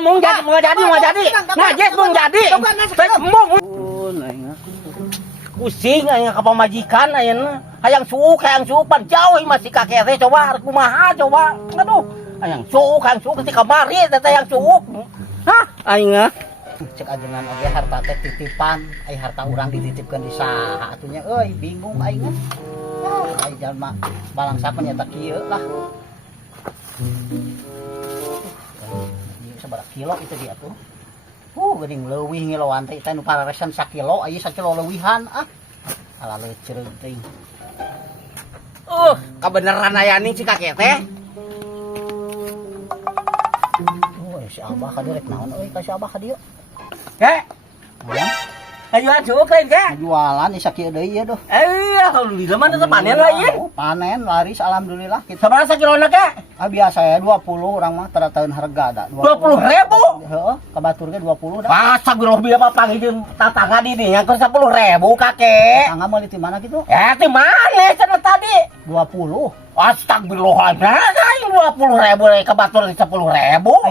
mau jadi. Najis mau jadi. Pusing aya ka pamajikan ayeuna. Hayang suuk pan jauh masih kakek teh coba kumaha coba. Aduh, hayang suuk ketika mari teh yang suuk. Hah, aing cek ajengan oge harta teh titipan, ai harta urang dititipkeun di saha atunya euy, bingung aing. Ai jalma balangsa nyata kieu lah. Sabaraha kilo itu dia tuh. Geuning leuwih ngiloan teh teh nu pararesan 1 kilo, aya 1 kilo leuwihan ah. Ala leucereug teuing. Kabeneran aya ning si kakek teh. Si Abah ka direk naon euy ka si Abah ka dieu. Kek. Ajuan suuk lain kek. Jualan isa kieu deui ieu doh. Alhamdulillah mah teu panen lah ieu. Panen laris alhamdulillah. Sabaraha sakilona kek? Biasa ya 20 urang mah tara taeun harga da. 20.000? Heeh, ka batur ge 20 da. Astagfirullah bieu apa panggil tatangga di dinya keur 10.000 kakek. Tatangga meuli ti mana kitu? Ti mana cenah tadi? 20. Astagfirullahaladzim, 20.000 ke batur 10.000.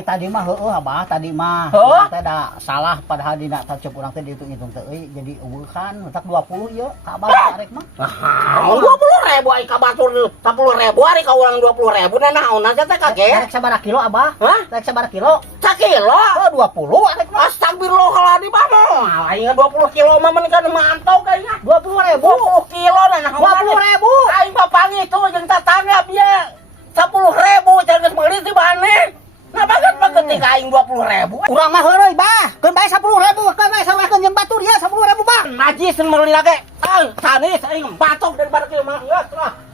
Tadi mah heueuh Abah, tadi mah. Teh da salah padahal dina tacep urang teh dihitung-hitung teh euy jadi eueuh kan utak 20 ieu ka Abah arek mah. 20.000 ai ka batur 10.000 ari ka urang 20.000 na naon teh kakek? Arek sabaraha kilo Abah? Arek sabaraha kilo? 1 kilo? 20 arek mah. Astagfirullahaladzim mah. Aing 20 kilo mah meuning kan mantau kayaknya. 20.000 kilo na naon? 20.000. Aing papangi tuh jeung tatangga bieu 10.000 can geus meuli ti bane. Nah banget ketika aing 20.000. Urang mah heureuy Bah, keun bae 10.000, keun bae sawekeun jeung batur ya 10.000 Bah. Najis meuli lage. Sanis aing batok daripada kieu mah.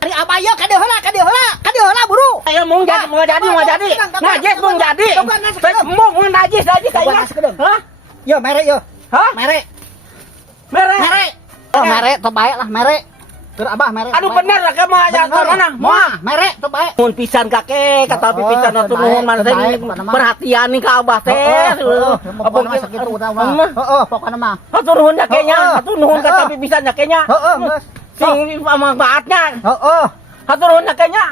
Ari Abah ieu ka dieu heula buru. Aya mau jadi. Najis mau jadi. Mau najis aing. Hah? Yo mere yo. Hah? Mere. Oh mere teu bae lah mere. Keur Abah mere. Aduh bener lah ka mah aya mana? Moal mere teu bae. Mun pisan kakek kata pisan atuh nuhun mana teh perhatian nih ka Abah teh. Apa sakitu udah mah. Heeh pokona mah. Atuh nuhun kakeknya, atuh nuhun ka tapi pisan kakeknya. Heeh geus. Sing manfaatnya. Heeh. Atuh nuhun kakeknya.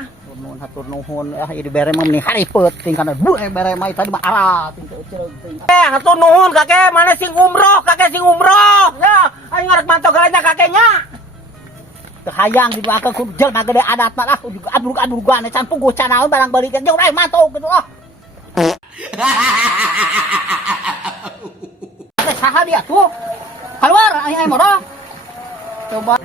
Hatur nuhun ieu dibere mah mending haripet ting kana bere mah tadi mah arat ting teu teuing. Hatur nuhun kakek mana sing umroh, kakek sing umroh. Ya, aing ngarek mantau galanya kakeknya. Hayang didoakeun ku jelema gede adat mah juga abrug-abrugan can puguh can naon barang balik jeung urang mantau kitu lah. Saha dia tuh? Keluar aing modal. Coba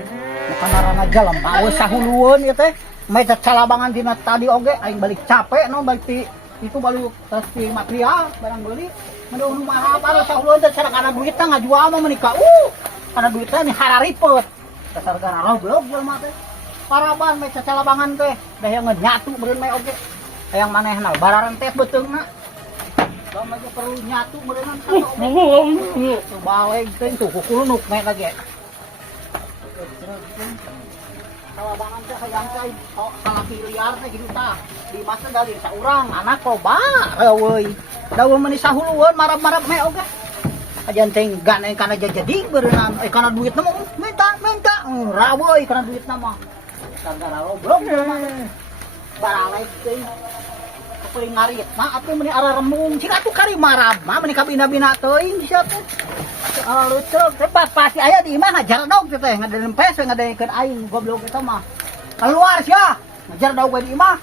makanarana jelema we sahulueun ieu teh. Mai calabangan dina tadi oge aing balik capek no balik ti itu balik tas ti material barang beli. Mun nu mahal baru sahulueun teh cara kana duit teh ngajual mah menikah. Kana duit teh ni hararipet. Dasar gara roblog jelema teh. Paraban me calabangan teh dah yang nyatu meureun me oge. Hayang manehna bararan teh beuteungna. Bang aja perlu nyatu meureun kan. Tuh balik teh tuh kukulunuk me lagi. Calabangan teh hayang teh salaki liar teh kitu tah. Di masa dari saurang anak loba euy. Daun meni sahulueun marab-marab me oge. Ajan teh gane kana jadi beureunan kana duit na mah minta raweuy kana duit na mah gara-gara loblok mah baralek teh paling ngarit mah atuh meni ara rembung cing atuh kari marab mah meni kabina-bina teuing sia teh lucu teh pasti aya di imah ngajar dog teh ngadempes ngadaikeun aing goblok eta mah keluar sia ngajar dog di imah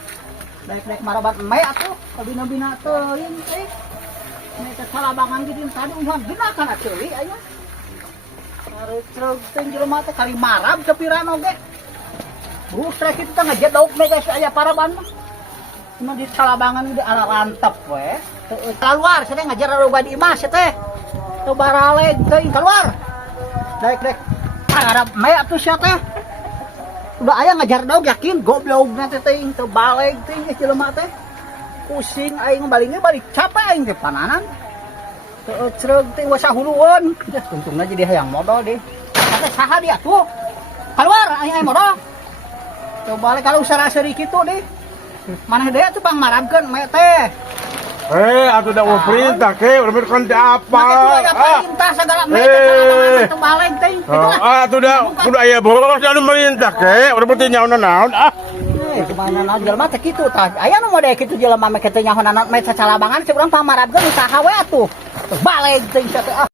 daek-daek marabat emeh atuh kabina-bina teuing teh mereka salabangan gitu tadi uhan gunakan aceuli aya. Arek teh jelema teh kali marab sapiran oge. Rusrek kitu teh ngajedog me guys aya paraban mah. Cuma di salabangan di ala rantep we. Keluar cenah ngajar roga di imah teh. Teu baraleg teuing keluar. Daek-daek arab me atuh sia teh. Udah aya ngajar dog yakin goblokna teh teuing teu baleg teuing jelema teh. Pusing aing balingnya balik capek aing teh pananan. Teu cereug teh wasa hulueun. Untungna jadi hayang modal deh. Teh saha dia tuh? Keluar aing modal. Coba kalau usaha seuri kitu deh. Maneh deui tuh Bang marabkeun me teh. Atuh da mau perintah ke, udah berkon apa? Perintah segala macam itu balik teh. Atuh da kudu aya boros anu merintah ke, udah berarti nyaon naon Cuma na jelema teh kitu tah. Aya nu model kitu jelema mah kitu nyaho anak mah cacalabangan si urang pamarabkeun usaha we atuh. Balik teh